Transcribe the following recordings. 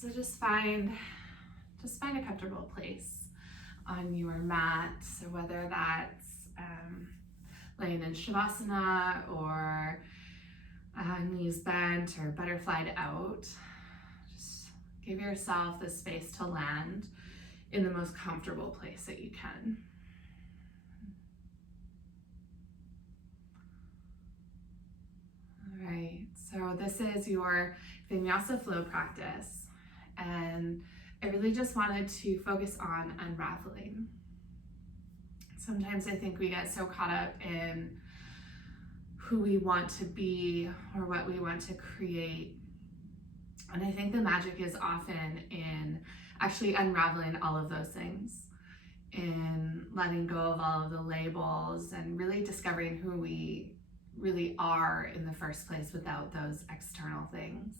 So just find a comfortable place on your mat. So whether that's laying in Shavasana or knees bent or butterflied out, just give yourself the space to land in the most comfortable place that you can. All right, so this is your Vinyasa Flow practice, and I really just wanted to focus on unraveling. Sometimes I think we get so caught up in who we want to be or what we want to create. And I think the magic is often in actually unraveling all of those things, in letting go of all of the labels and really discovering who we really are in the first place without those external things.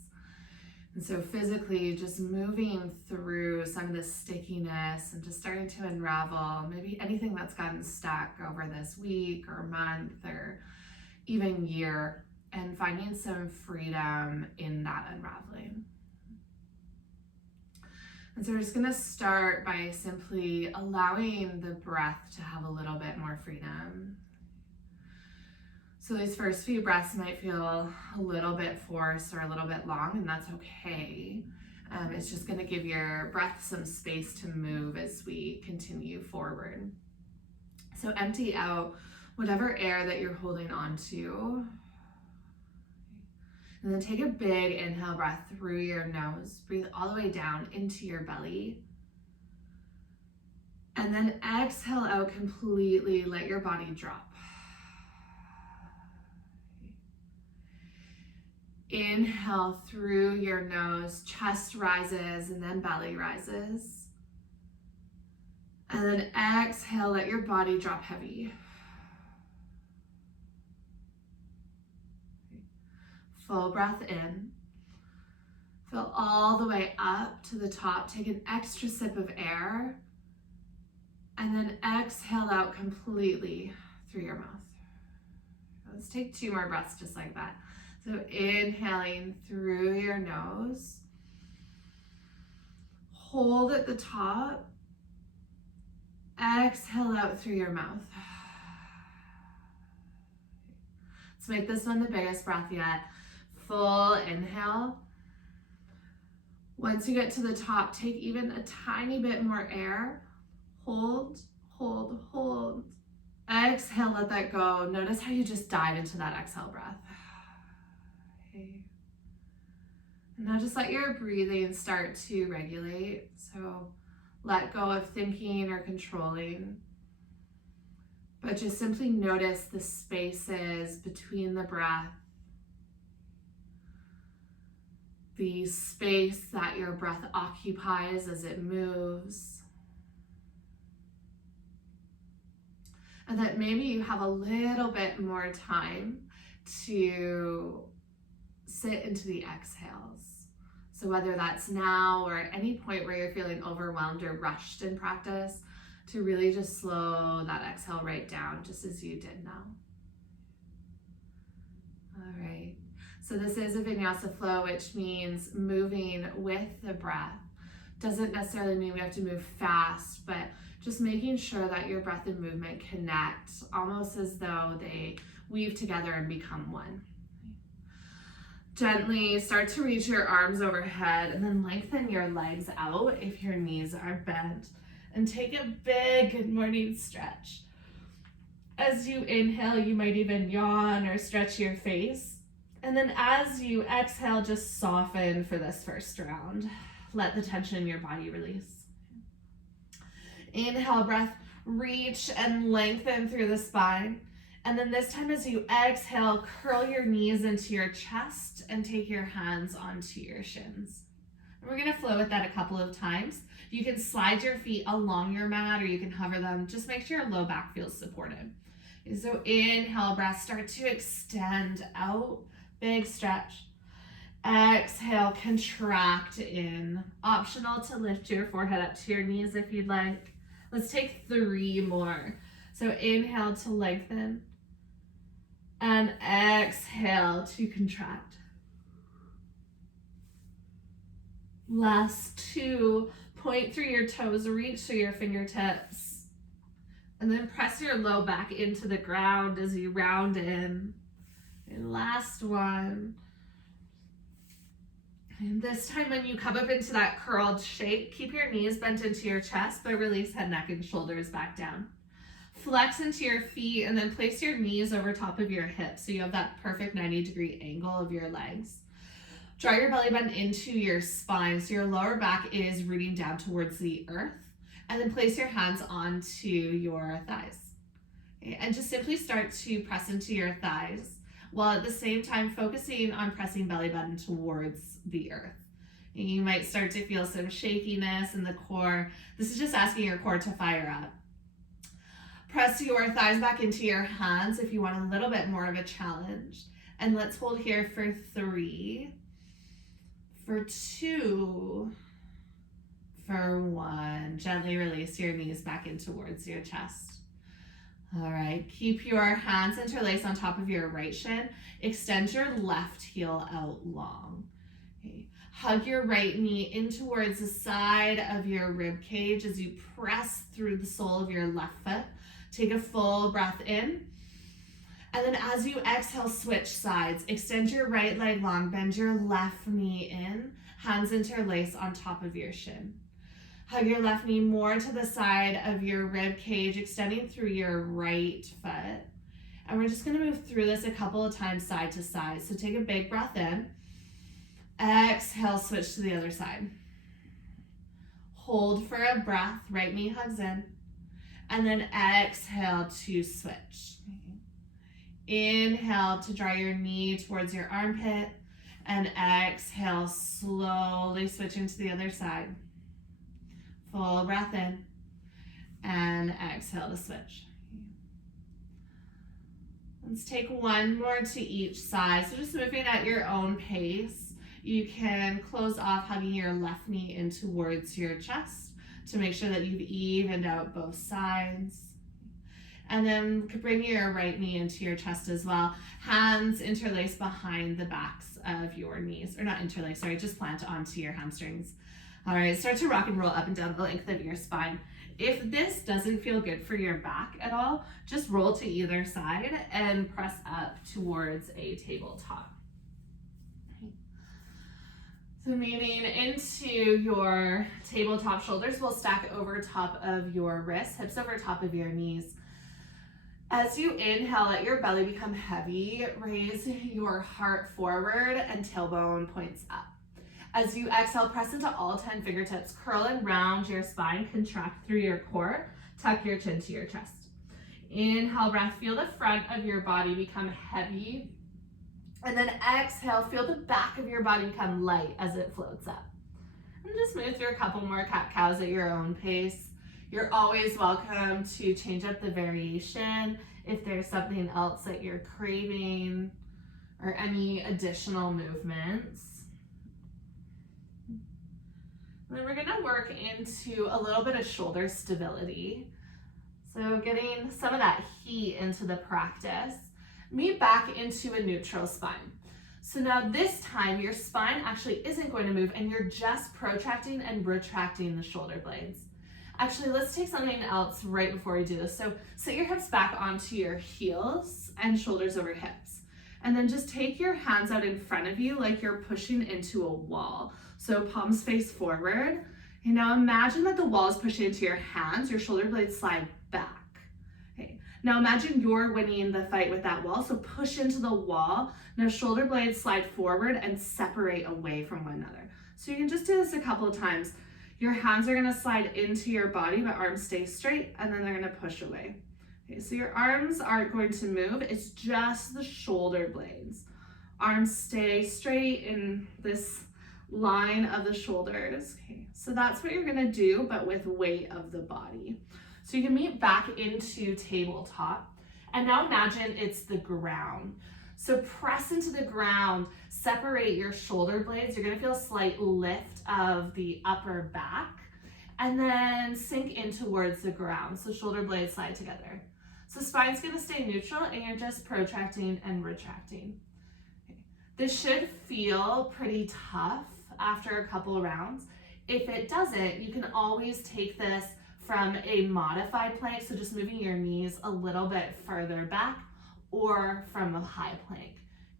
And so physically just moving through some of the stickiness and just starting to unravel maybe anything that's gotten stuck over this week or month or even year, and finding some freedom in that unraveling. And so we're just gonna start by simply allowing the breath to have a little bit more freedom. So these first few breaths might feel a little bit forced or a little bit long, and that's okay. It's just gonna give your breath some space to move as we continue forward. So empty out whatever air that you're holding on to. And then take a big inhale breath through your nose. Breathe all the way down into your belly. And then exhale out completely, let your body drop. Inhale through your nose, chest rises and then belly rises. And then exhale, let your body drop heavy. Full breath in. Fill all the way up to the top. Take an extra sip of air. And then exhale out completely through your mouth. Let's take 2 more breaths just like that. So inhaling through your nose. Hold at the top. Exhale out through your mouth. Let's make this one the biggest breath yet. Full inhale. Once you get to the top, take even a tiny bit more air. Hold, hold, hold. Exhale, let that go. Notice how you just dive into that exhale breath. Okay. And now just let your breathing start to regulate. So let go of thinking or controlling. But just simply notice the spaces between the breath. The space that your breath occupies as it moves. And that maybe you have a little bit more time to sit into the exhales. So whether that's now or at any point where you're feeling overwhelmed or rushed in practice, to really just slow that exhale right down, just as you did now. All right. So this is a Vinyasa Flow, which means moving with the breath. Doesn't necessarily mean we have to move fast, but just making sure that your breath and movement connect, almost as though they weave together and become one. Gently start to reach your arms overhead and then lengthen your legs out if your knees are bent. And take a big good morning stretch. As you inhale, you might even yawn or stretch your face. And then as you exhale, just soften for this first round. Let the tension in your body release. Inhale, breath, reach and lengthen through the spine. And then this time as you exhale, curl your knees into your chest and take your hands onto your shins. We're gonna flow with that a couple of times. You can slide your feet along your mat or you can hover them. Just make sure your low back feels supported. So inhale, breath, start to extend out, big stretch. Exhale, contract in. Optional to lift your forehead up to your knees if you'd like. Let's take 3 more. So inhale to lengthen. And exhale to contract. Last 2, point through your toes, reach through your fingertips, and then press your low back into the ground as you round in. And last 1. And this time when you come up into that curled shape, keep your knees bent into your chest, but release head, neck, and shoulders back down. Flex into your feet and then place your knees over top of your hips so you have that perfect 90-degree angle of your legs. Draw your belly button into your spine so your lower back is rooting down towards the earth, and then place your hands onto your thighs. Okay, and just simply start to press into your thighs while at the same time focusing on pressing belly button towards the earth. And you might start to feel some shakiness in the core. This is just asking your core to fire up. Press your thighs back into your hands if you want a little bit more of a challenge. And let's hold here for 3, for 2, for 1. Gently release your knees back in towards your chest. All right, keep your hands interlaced on top of your right shin. Extend your left heel out long. Okay. Hug your right knee in towards the side of your rib cage as you press through the sole of your left foot. Take a full breath in. And then as you exhale, switch sides. Extend your right leg long, bend your left knee in, hands interlace on top of your shin. Hug your left knee more to the side of your rib cage, extending through your right foot. And we're just gonna move through this a couple of times side to side. So take a big breath in. Exhale, switch to the other side. Hold for a breath, right knee hugs in. And then exhale to switch. Inhale to draw your knee towards your armpit, and exhale, slowly switching to the other side. Full breath in, and exhale to switch. Let's take 1 more to each side. So just moving at your own pace. You can close off hugging your left knee in towards your chest to make sure that you've evened out both sides. And then bring your right knee into your chest as well. Hands interlace behind the backs of your knees, or not interlace, sorry, just plant onto your hamstrings. All right, start to rock and roll up and down the length of your spine. If this doesn't feel good for your back at all, just roll to either side and press up towards a tabletop. So meaning into your tabletop, shoulders will stack over top of your wrists, hips over top of your knees. As you inhale, let your belly become heavy. Raise your heart forward and tailbone points up. As you exhale, press into all 10 fingertips. Curl and round your spine. Contract through your core. Tuck your chin to your chest. Inhale, breath. Feel the front of your body become heavy. And then exhale, feel the back of your body become light as it floats up. And just move through a couple more cat-cows at your own pace. You're always welcome to change up the variation if there's something else that you're craving or any additional movements. And then we're gonna work into a little bit of shoulder stability. So getting some of that heat into the practice. Meet back into a neutral spine. So now this time your spine actually isn't going to move and you're just protracting and retracting the shoulder blades. Actually, let's take something else right before we do this. So sit your hips back onto your heels and shoulders over hips. And then just take your hands out in front of you like you're pushing into a wall. So palms face forward. And now imagine that the wall is pushing into your hands, your shoulder blades slide back. Now imagine you're winning the fight with that wall, so push into the wall. Now shoulder blades slide forward and separate away from one another. So you can just do this a couple of times. Your hands are gonna slide into your body, but arms stay straight, and then they're gonna push away. Okay, so your arms aren't going to move, it's just the shoulder blades. Arms stay straight in this line of the shoulders. Okay, so that's what you're gonna do, but with weight of the body. So you can meet back into tabletop. And now imagine it's the ground. So press into the ground, separate your shoulder blades. You're gonna feel a slight lift of the upper back, and then sink in towards the ground. So shoulder blades slide together. So spine's gonna stay neutral and you're just protracting and retracting. Okay. This should feel pretty tough. after a couple rounds. If it doesn't, you can always take this from a modified plank, so just moving your knees a little bit further back, or from a high plank.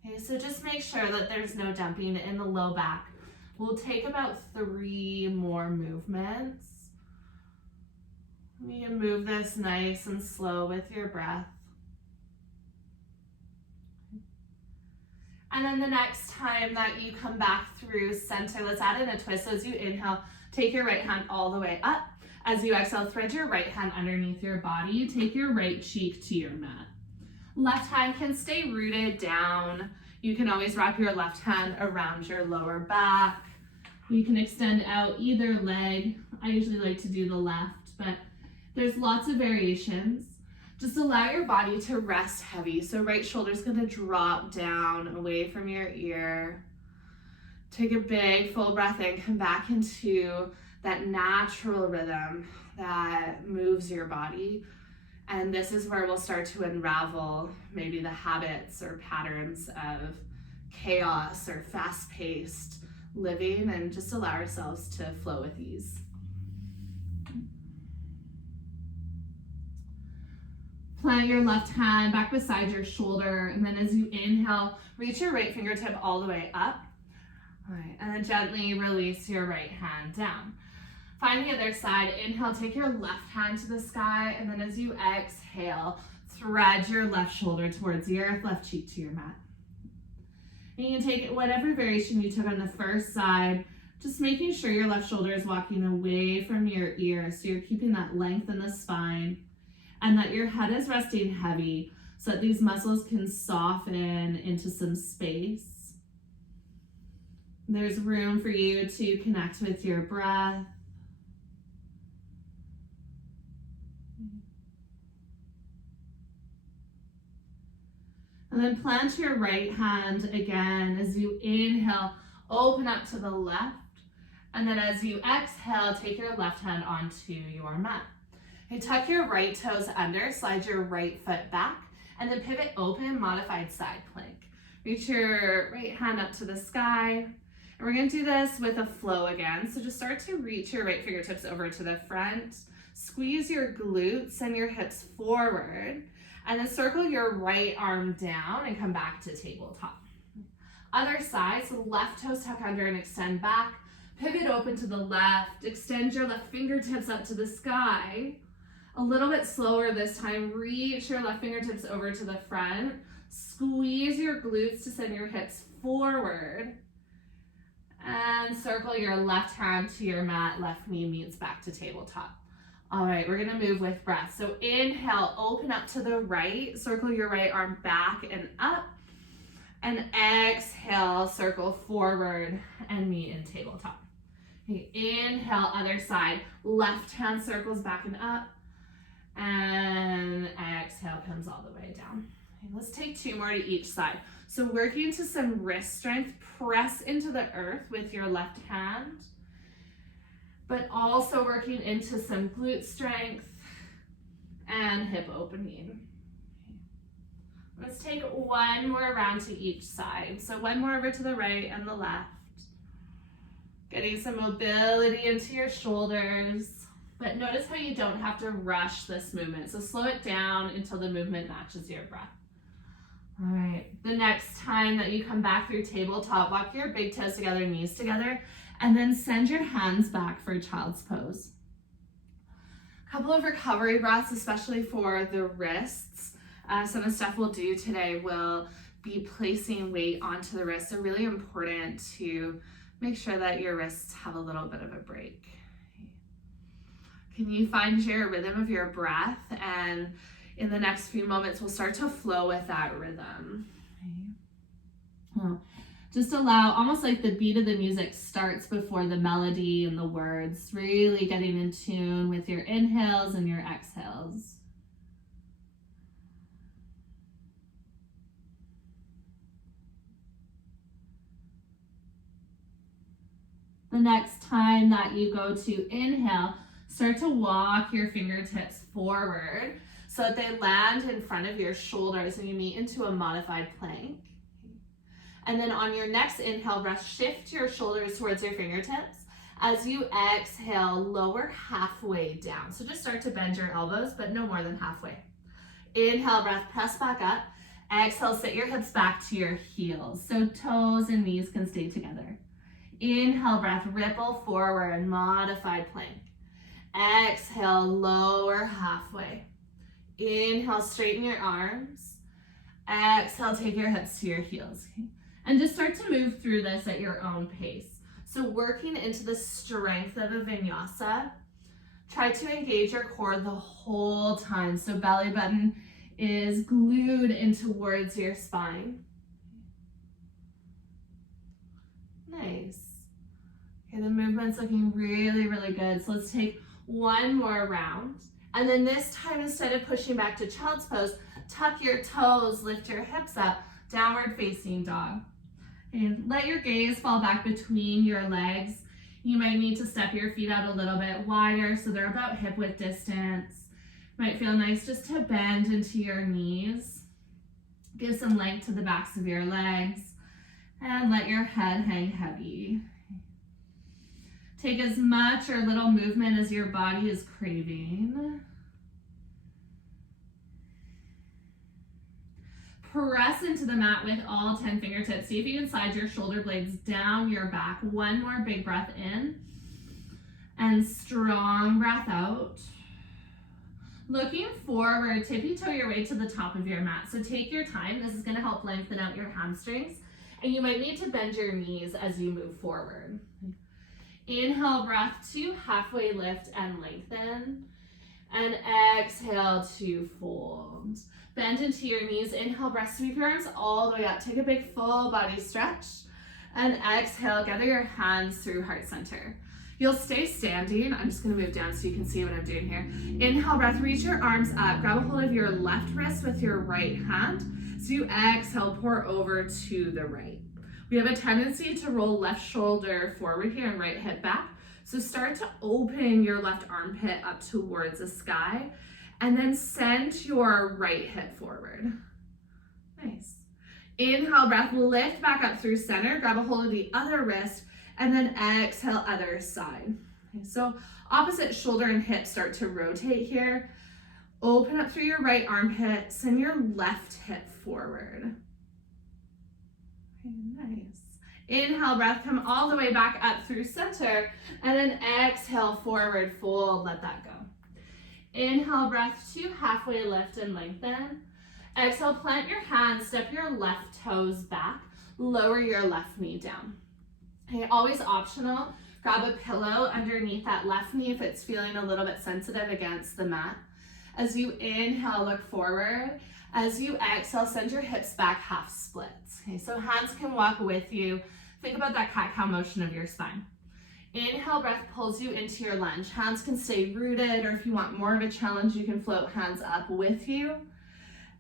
Okay, so just make sure that there's no dumping in the low back. We'll take about 3 more movements. You can move this nice and slow with your breath. And then the next time that you come back through center, let's add in a twist. So as you inhale, take your right hand all the way up. As you exhale, thread your right hand underneath your body. Take your right cheek to your mat. Left hand can stay rooted down. You can always wrap your left hand around your lower back. You can extend out either leg. I usually like to do the left, but there's lots of variations. Just allow your body to rest heavy. So right shoulder's gonna drop down away from your ear. Take a big full breath in, come back into that natural rhythm that moves your body. And this is where we'll start to unravel maybe the habits or patterns of chaos or fast-paced living, and just allow ourselves to flow with ease. Plant your left hand back beside your shoulder, and then as you inhale, reach your right fingertip all the way up. All right, and then gently release your right hand down. Find the other side. Inhale, take your left hand to the sky, and then as you exhale, thread your left shoulder towards the earth, left cheek to your mat. And you can take whatever variation you took on the first side, just making sure your left shoulder is walking away from your ear, so you're keeping that length in the spine, and that your head is resting heavy so that these muscles can soften into some space. There's room for you to connect with your breath. And then plant your right hand again. As you inhale, open up to the left. And then as you exhale, take your left hand onto your mat. Okay, tuck your right toes under, slide your right foot back, and then pivot open, modified side plank. Reach your right hand up to the sky. And we're gonna do this with a flow again. So just start to reach your right fingertips over to the front. Squeeze your glutes and your hips forward. And then circle your right arm down and come back to tabletop. Other side, so left toes tuck under and extend back. Pivot open to the left. Extend your left fingertips up to the sky. A little bit slower this time. Reach your left fingertips over to the front. Squeeze your glutes to send your hips forward. And circle your left hand to your mat. Left knee meets back to tabletop. All right, we're gonna move with breath. So inhale, open up to the right, circle your right arm back and up, and exhale, circle forward and meet in tabletop. Okay, inhale, other side, left hand circles back and up, and exhale comes all the way down. Okay, let's take 2 more to each side. So working to some wrist strength, press into the earth with your left hand, but also working into some glute strength and hip opening. Let's take 1 more round to each side. So 1 more over to the right and the left. Getting some mobility into your shoulders, but notice how you don't have to rush this movement. So slow it down until the movement matches your breath. All right, the next time that you come back through tabletop, walk your big toes together, knees together, and then send your hands back for child's pose. A couple of recovery breaths, especially for the wrists. Some of the stuff we'll do today will be placing weight onto the wrists. They're really important to make sure that your wrists have a little bit of a break. Can you find your rhythm of your breath? And in the next few moments, we'll start to flow with that rhythm. Just allow, almost like the beat of the music starts before the melody and the words, really getting in tune with your inhales and your exhales. The next time that you go to inhale, start to walk your fingertips forward so that they land in front of your shoulders and you meet into a modified plank. And then on your next inhale breath, shift your shoulders towards your fingertips. As you exhale, lower halfway down. So just start to bend your elbows, but no more than halfway. Inhale breath, press back up. Exhale, sit your hips back to your heels, so toes and knees can stay together. Inhale breath, ripple forward, modified plank. Exhale, lower halfway. Inhale, straighten your arms. Exhale, take your hips to your heels. And just start to move through this at your own pace. So working into the strength of a vinyasa, try to engage your core the whole time. So belly button is glued in towards your spine. Nice. Okay, the movement's looking really, really good. So let's take one more round. And then this time, instead of pushing back to child's pose, tuck your toes, lift your hips up, downward facing dog. And let your gaze fall back between your legs. You might need to step your feet out a little bit wider so they're about hip width distance. Might feel nice just to bend into your knees. Give some length to the backs of your legs and let your head hang heavy. Take as much or little movement as your body is craving. Press into the mat with all 10 fingertips. See if you can slide your shoulder blades down your back. One more big breath in and strong breath out. Looking forward, tippy toe your way to the top of your mat. So take your time. This is going to help lengthen out your hamstrings, and you might need to bend your knees as you move forward. Inhale, breath to halfway lift and lengthen. And exhale to fold. Bend into your knees. Inhale, breath, sweep your arms all the way up. Take a big full body stretch. And exhale, gather your hands through heart center. You'll stay standing. I'm just gonna move down so you can see what I'm doing here. Inhale, breath, reach your arms up. Grab a hold of your left wrist with your right hand. So you exhale, pour over to the right. We have a tendency to roll left shoulder forward here and right hip back. So start to open your left armpit up towards the sky and then send your right hip forward. Nice. Inhale, breath, lift back up through center. Grab a hold of the other wrist and then exhale, other side. Okay, so opposite shoulder and hip start to rotate here. Open up through your right armpit, send your left hip forward. Okay, nice. Inhale, breath, come all the way back up through center, and then exhale, forward fold, let that go. Inhale, breath to halfway lift and lengthen. Exhale, plant your hands, step your left toes back, lower your left knee down. Okay, always optional, grab a pillow underneath that left knee if it's feeling a little bit sensitive against the mat. As you inhale, look forward. As you exhale, send your hips back, half splits. Okay, so hands can walk with you. Think about that cat-cow motion of your spine. Inhale, breath pulls you into your lunge. Hands can stay rooted, or if you want more of a challenge, you can float hands up with you.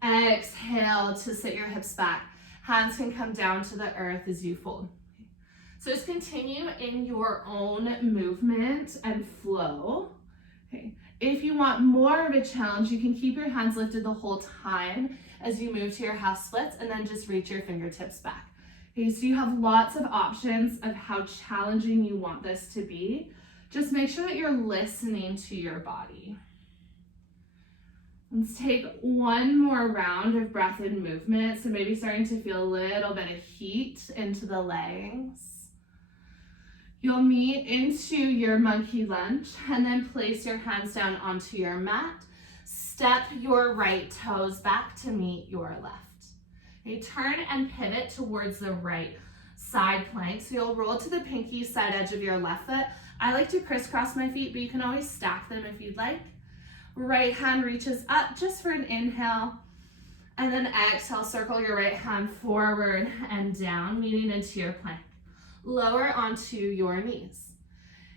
Exhale to sit your hips back. Hands can come down to the earth as you fold. So just continue in your own movement and flow. Okay. If you want more of a challenge, you can keep your hands lifted the whole time as you move to your half splits and then just reach your fingertips back. Okay, so you have lots of options of how challenging you want this to be. Just make sure that you're listening to your body. Let's take one more round of breath and movement. So maybe starting to feel a little bit of heat into the legs. You'll meet into your monkey lunge and then place your hands down onto your mat. Step your right toes back to meet your left. Okay, turn and pivot towards the right side plank. So you'll roll to the pinky side edge of your left foot. I like to crisscross my feet, but you can always stack them if you'd like. Right hand reaches up just for an inhale. And then exhale, circle your right hand forward and down, meeting into your plank. Lower onto your knees.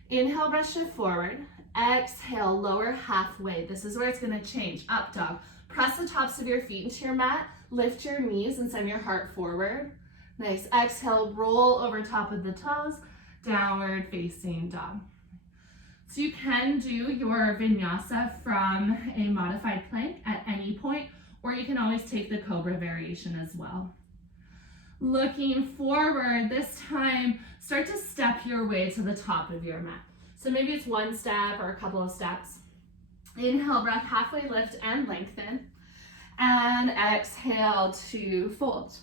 Inhale, breath shift forward. Exhale, lower halfway. This is where it's gonna change. Up dog. Press the tops of your feet into your mat. Lift your knees and send your heart forward. Nice. Exhale, roll over top of the toes. Downward facing dog. So you can do your vinyasa from a modified plank at any point, or you can always take the cobra variation as well. Looking forward, this time, start to step your way to the top of your mat. So maybe it's one step or a couple of steps. Inhale, breath, halfway lift and lengthen. And exhale to fold.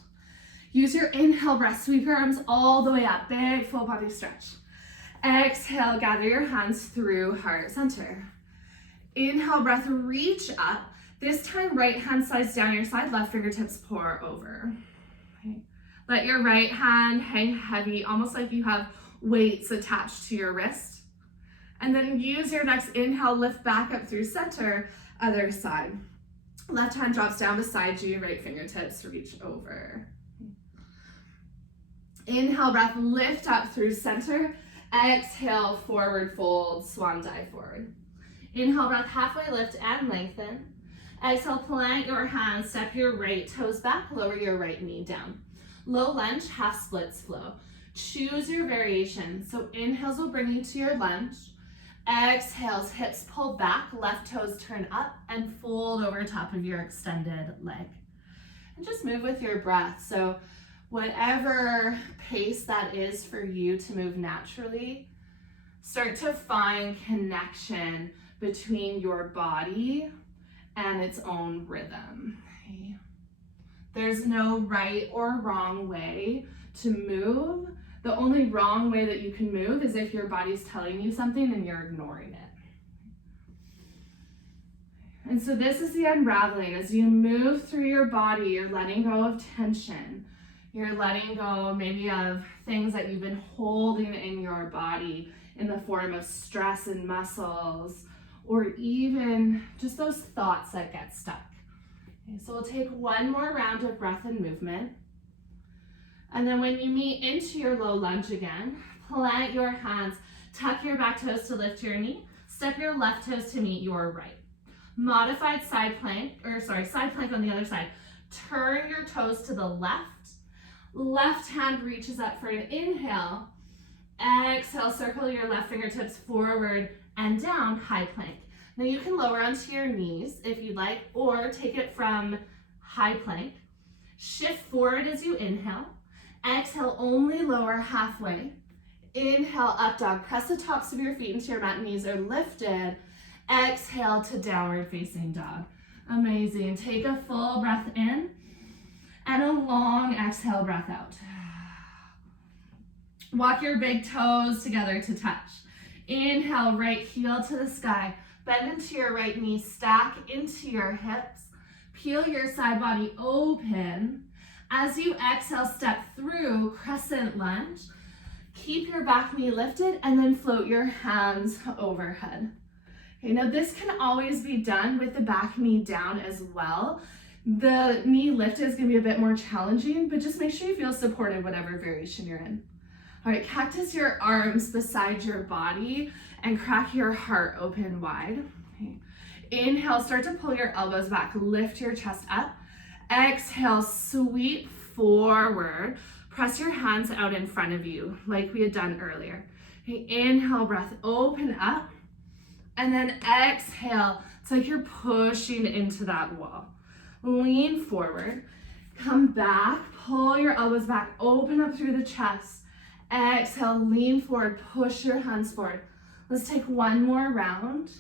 Use your inhale breath, sweep your arms all the way up, big full body stretch. Exhale, gather your hands through heart center. Inhale, breath, reach up. This time, right hand slides down your side, left fingertips pour over. Okay. Let your right hand hang heavy, almost like you have weights attached to your wrist. And then use your next inhale, lift back up through center, other side. Left hand drops down beside you, right fingertips reach over. Inhale, breath, lift up through center. Exhale, forward fold, swan dive forward. Inhale, breath, halfway lift and lengthen. Exhale, plant your hands, step your right toes back, lower your right knee down. Low lunge, half splits flow. Choose your variation. So inhales will bring you to your lunge. Exhales, hips pull back, left toes turn up and fold over top of your extended leg. And just move with your breath. So whatever pace that is for you to move naturally, start to find connection between your body and its own rhythm. Okay? There's no right or wrong way to move. The only wrong way that you can move is if your body's telling you something and you're ignoring it. And so this is the unraveling. As you move through your body, you're letting go of tension. You're letting go maybe of things that you've been holding in your body in the form of stress and muscles, or even just those thoughts that get stuck. Okay, so we'll take one more round of breath and movement. And then when you meet into your low lunge again, plant your hands, tuck your back toes to lift your knee, step your left toes to meet your right. Modified side plank on the other side. Turn your toes to the left. Left hand reaches up for an inhale. Exhale, circle your left fingertips forward and down, high plank. Now you can lower onto your knees if you'd like, or take it from high plank. Shift forward as you inhale. Exhale, only lower halfway. Inhale, up dog. Press the tops of your feet into your mat, knees are lifted. Exhale to downward facing dog. Amazing. Take a full breath in and a long exhale, breath out. Walk your big toes together to touch. Inhale, right heel to the sky. Bend into your right knee, stack into your hips. Peel your side body open. As you exhale, step through crescent lunge. Keep your back knee lifted and then float your hands overhead. Okay, now this can always be done with the back knee down as well. The knee lift is gonna be a bit more challenging, but just make sure you feel supported whatever variation you're in. All right, cactus your arms beside your body and crack your heart open wide. Okay. Inhale, start to pull your elbows back, lift your chest up. Exhale, sweep forward. Press your hands out in front of you like we had done earlier. Okay, inhale, breath, open up. And then exhale, it's like you're pushing into that wall. Lean forward, come back, pull your elbows back, open up through the chest. Exhale, lean forward, push your hands forward. Let's take one more round.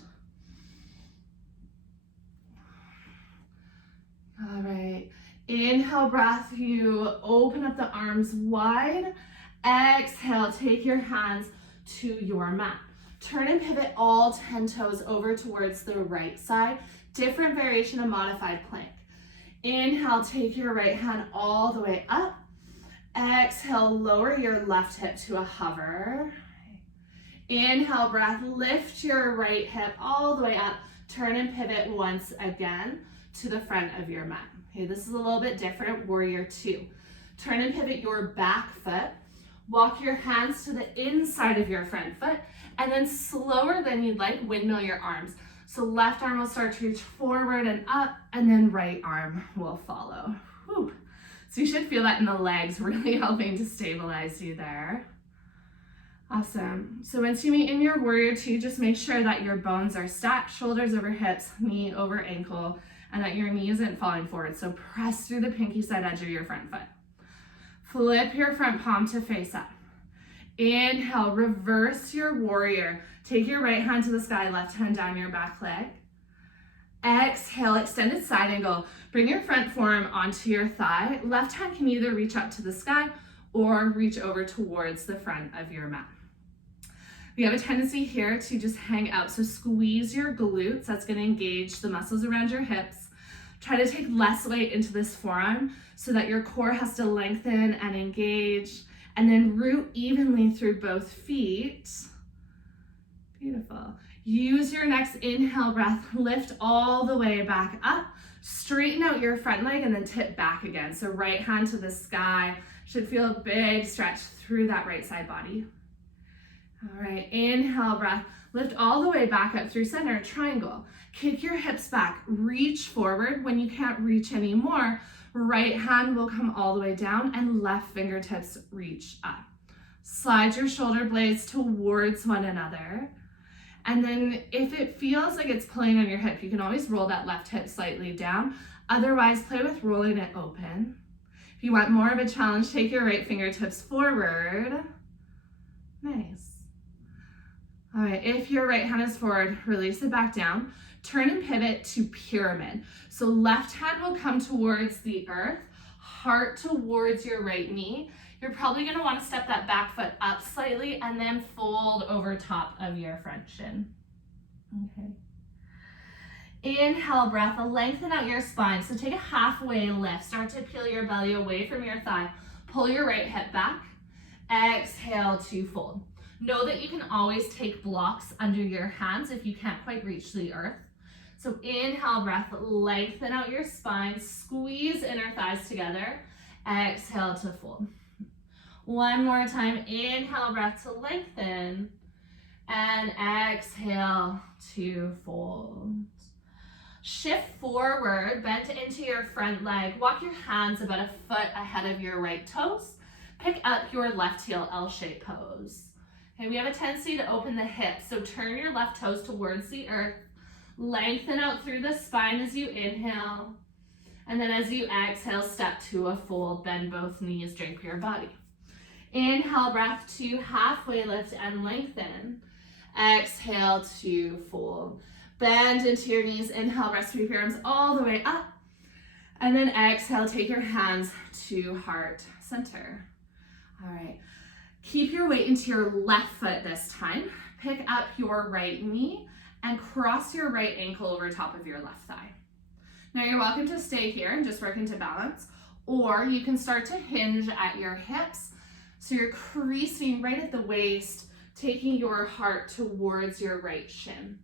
All right, inhale, breath, you open up the arms wide. Exhale, take your hands to your mat. Turn and pivot all 10 toes over towards the right side. Different variation of modified plank. Inhale, take your right hand all the way up. Exhale, lower your left hip to a hover. Inhale, breath, lift your right hip all the way up. Turn and pivot once again to the front of your mat. Okay, this is a little bit different, warrior two. Turn and pivot your back foot. Walk your hands to the inside of your front foot, and then slower than you'd like, windmill your arms. So left arm will start to reach forward and up, and then right arm will follow. Whew. So you should feel that in the legs, really helping to stabilize you there. Awesome. So once you meet in your warrior two, just make sure that your bones are stacked, shoulders over hips, knee over ankle, and that your knee isn't falling forward. So press through the pinky side edge of your front foot. Flip your front palm to face up. Inhale, reverse your warrior. Take your right hand to the sky, left hand down your back leg. Exhale, extended side angle. Bring your front forearm onto your thigh. Left hand can either reach up to the sky or reach over towards the front of your mat. We have a tendency here to just hang out, so squeeze your glutes. That's going to engage the muscles around your hips. Try to take less weight into this forearm so that your core has to lengthen and engage, and then root evenly through both feet. Beautiful. Use your next inhale breath, lift all the way back up, straighten out your front leg, and then tip back again. So right hand to the sky. Should feel a big stretch through that right side body. All right, inhale breath, lift all the way back up through center, triangle. Kick your hips back, reach forward. When you can't reach anymore, right hand will come all the way down and left fingertips reach up. Slide your shoulder blades towards one another. And then if it feels like it's pulling on your hip, you can always roll that left hip slightly down. Otherwise, play with rolling it open. If you want more of a challenge, take your right fingertips forward. Nice. All right, if your right hand is forward, release it back down. Turn and pivot to pyramid. So left hand will come towards the earth, heart towards your right knee. You're probably gonna wanna step that back foot up slightly and then fold over top of your front shin. Okay. Inhale breath, lengthen out your spine. So take a halfway lift. Start to peel your belly away from your thigh. Pull your right hip back. Exhale to fold. Know that you can always take blocks under your hands if you can't quite reach the earth. So inhale breath, lengthen out your spine, squeeze inner thighs together. Exhale to fold. One more time, inhale breath to lengthen, and exhale to fold. Shift forward, bend into your front leg. Walk your hands about a foot ahead of your right toes. Pick up your left heel L-shaped pose. Okay, we have a tendency to open the hips, so turn your left toes towards the earth. Lengthen out through the spine as you inhale. And then as you exhale, step to a fold. Bend both knees, drape your body. Inhale, breath to halfway lift and lengthen. Exhale to fold. Bend into your knees. Inhale, breath, sweep your arms all the way up. And then exhale, take your hands to heart center. All right. Keep your weight into your left foot this time. Pick up your right knee and cross your right ankle over top of your left thigh. Now you're welcome to stay here and just work into balance, or you can start to hinge at your hips. So you're creasing right at the waist, taking your heart towards your right shin.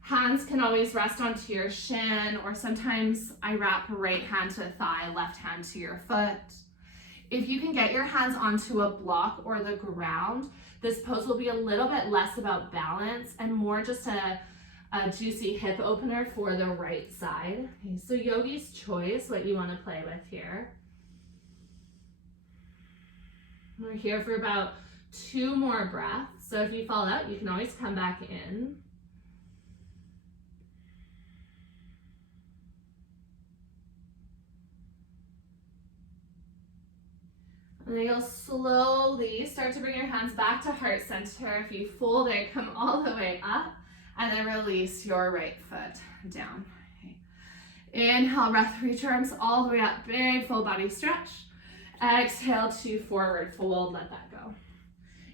Hands can always rest onto your shin, or sometimes I wrap right hand to thigh, left hand to your foot. If you can get your hands onto a block or the ground, this pose will be a little bit less about balance and more just a juicy hip opener for the right side. Okay, so yogi's choice, what you want to play with here. We're here for about 2 more breaths. So if you fall out, you can always come back in. And then you'll slowly start to bring your hands back to heart center. If you fold it, come all the way up, and then release your right foot down. Okay. Inhale, breath, reach your arms all the way up, big full body stretch. Exhale to forward fold, let that go.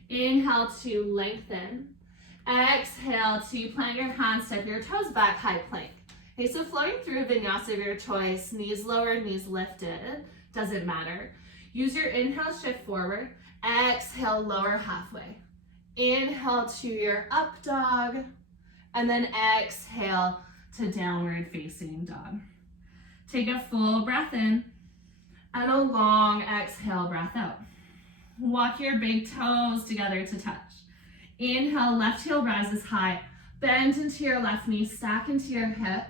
Inhale to lengthen. Exhale to plant your hands, step your toes back, high plank. Okay, so flowing through vinyasa of your choice, knees lowered, knees lifted, doesn't matter. Use your inhale, shift forward. Exhale, lower halfway. Inhale to your up dog. And then exhale to downward facing dog. Take a full breath in and a long exhale, breath out. Walk your big toes together to touch. Inhale, left heel rises high. Bend into your left knee, stack into your hip.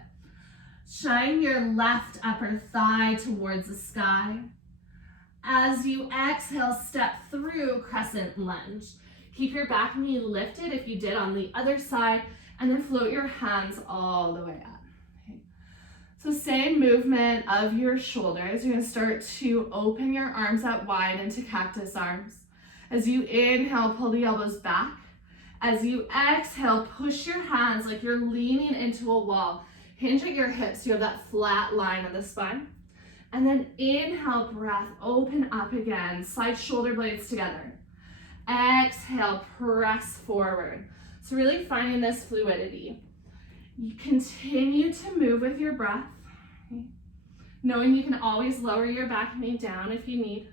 Shine your left upper thigh towards the sky. As you exhale, step through crescent lunge. Keep your back knee lifted if you did on the other side, and then float your hands all the way up. Okay. So same movement of your shoulders. You're gonna start to open your arms up wide into cactus arms. As you inhale, pull the elbows back. As you exhale, push your hands like you're leaning into a wall. Hinge at your hips, you have that flat line of the spine. And then inhale, breath, open up again. Slide shoulder blades together. Exhale, press forward. So really finding this fluidity. You continue to move with your breath, okay? Knowing you can always lower your back knee down if you need.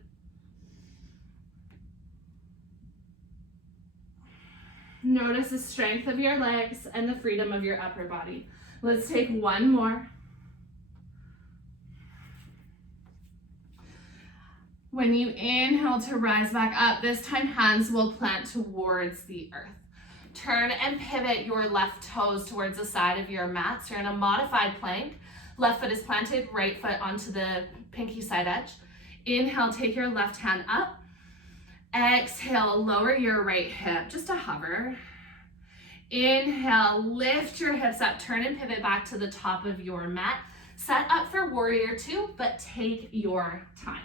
Notice the strength of your legs and the freedom of your upper body. Let's take one more. When you inhale to rise back up, this time hands will plant towards the earth. Turn and pivot your left toes towards the side of your mat. So you're in a modified plank. Left foot is planted, right foot onto the pinky side edge. Inhale, take your left hand up. Exhale, lower your right hip just to hover. Inhale, lift your hips up, turn and pivot back to the top of your mat. Set up for warrior two, but take your time.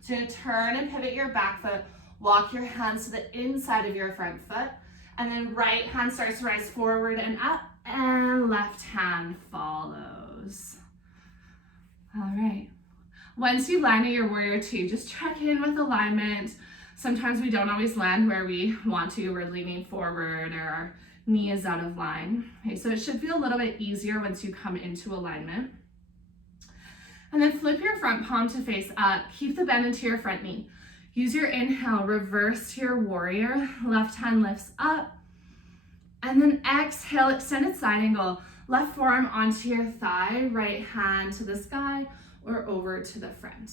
So you're gonna turn and pivot your back foot, walk your hands to the inside of your front foot, and then right hand starts to rise forward and up, and left hand follows. All right. Once you land at your warrior two, just check in with alignment. Sometimes we don't always land where we want to. We're leaning forward or our knee is out of line. Okay, so it should feel a little bit easier once you come into alignment. And then flip your front palm to face up. Keep the bend into your front knee. Use your inhale, reverse to your warrior. Left hand lifts up. And then exhale, extended side angle. Left forearm onto your thigh, right hand to the sky or over to the front.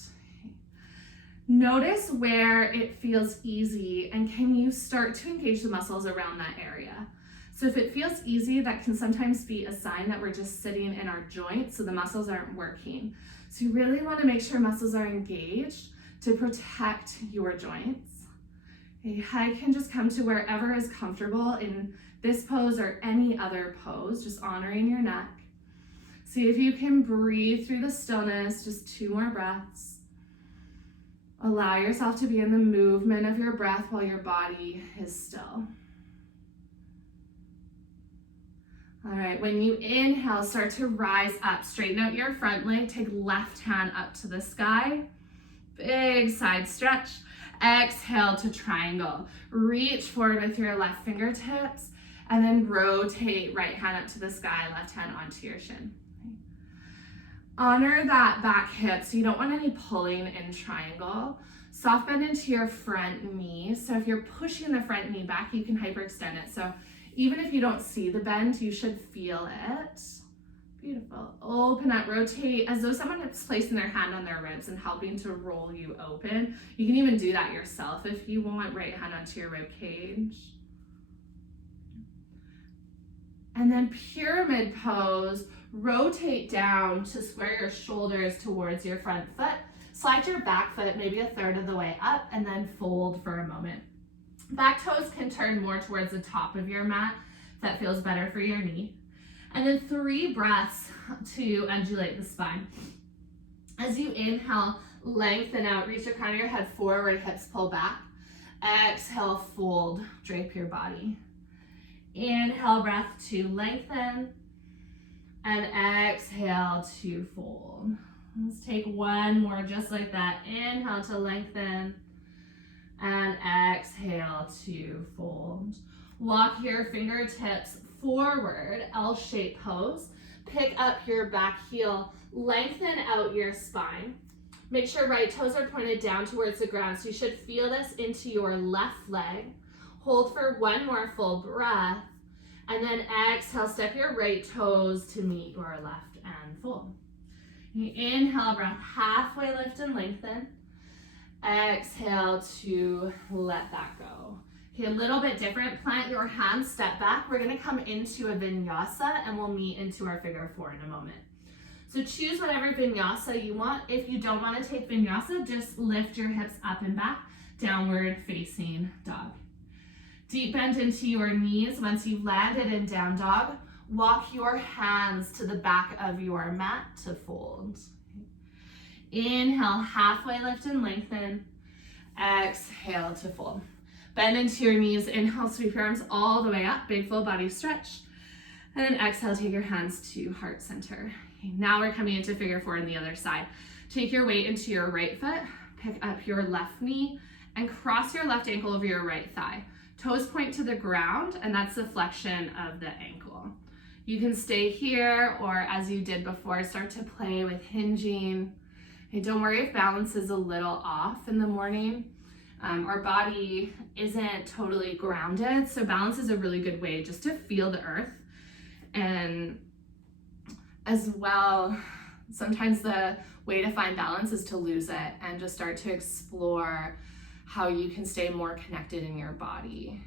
Notice where it feels easy and can you start to engage the muscles around that area. So if it feels easy, that can sometimes be a sign that we're just sitting in our joints, so the muscles aren't working. So you really want to make sure muscles are engaged to protect your joints. A head can just come to wherever is comfortable in this pose or any other pose, just honoring your neck. See if you can breathe through the stillness, just 2 more breaths. Allow yourself to be in the movement of your breath while your body is still. All right, when you inhale, start to rise up. Straighten out your front leg. Take left hand up to the sky. Big side stretch. Exhale to triangle. Reach forward with your left fingertips and then rotate right hand up to the sky, left hand onto your shin. Honor that back hip, so you don't want any pulling in triangle. Soft bend into your front knee. So if you're pushing the front knee back, you can hyperextend it. So even if you don't see the bend, you should feel it. Beautiful. Open up, rotate as though someone is placing their hand on their ribs and helping to roll you open. You can even do that yourself if you want. Right hand onto your rib cage. And then pyramid pose. Rotate down to square your shoulders towards your front foot. Slide your back foot maybe 1/3 of the way up and then fold for a moment. Back toes can turn more towards the top of your mat if that feels better for your knee. And then 3 breaths to undulate the spine. As you inhale, lengthen out, reach the crown of your head forward, hips pull back. Exhale, fold, drape your body. Inhale, breath to lengthen. And exhale to fold. Let's take one more just like that. Inhale to lengthen. And exhale to fold. Walk your fingertips forward, L-shaped pose. Pick up your back heel, lengthen out your spine. Make sure right toes are pointed down towards the ground, so you should feel this into your left leg. Hold for one more full breath, and then exhale, step your right toes to meet your left and fold. You inhale, breath, halfway lift and lengthen. Exhale to let that go. Okay, a little bit different. Plant your hands, step back. We're gonna come into a vinyasa and we'll meet into our figure 4 in a moment. So choose whatever vinyasa you want. If you don't wanna take vinyasa, just lift your hips up and back, downward facing dog. Deep bend into your knees. Once you've landed in down dog, walk your hands to the back of your mat to fold. Inhale, halfway lift and lengthen. Exhale to fold. Bend into your knees. Inhale, sweep your arms all the way up. Big full body stretch. And then exhale, take your hands to heart center. Okay, now we're coming into figure four on the other side. Take your weight into your right foot. Pick up your left knee and cross your left ankle over your right thigh. Toes point to the ground, and that's the flexion of the ankle. You can stay here, or as you did before, start to play with hinging. Okay, don't worry if balance is a little off in the morning. Our body isn't totally grounded, so balance is a really good way just to feel the earth. And as well, sometimes the way to find balance is to lose it and just start to explore how you can stay more connected in your body.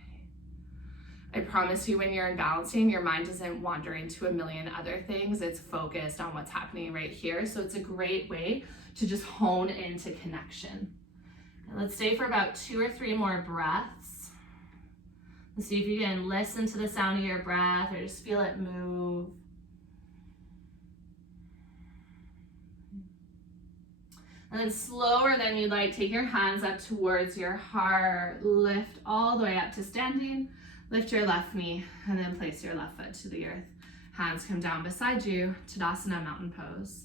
I promise you, when you're in balancing, your mind isn't wandering to a million other things. It's focused on what's happening right here. So it's a great way to just hone into connection. And let's stay for about 2 or 3 more breaths. Let's see if you can listen to the sound of your breath or just feel it move. And then slower than you'd like, take your hands up towards your heart. Lift all the way up to standing. Lift your left knee and then place your left foot to the earth. Hands come down beside you, Tadasana, mountain pose.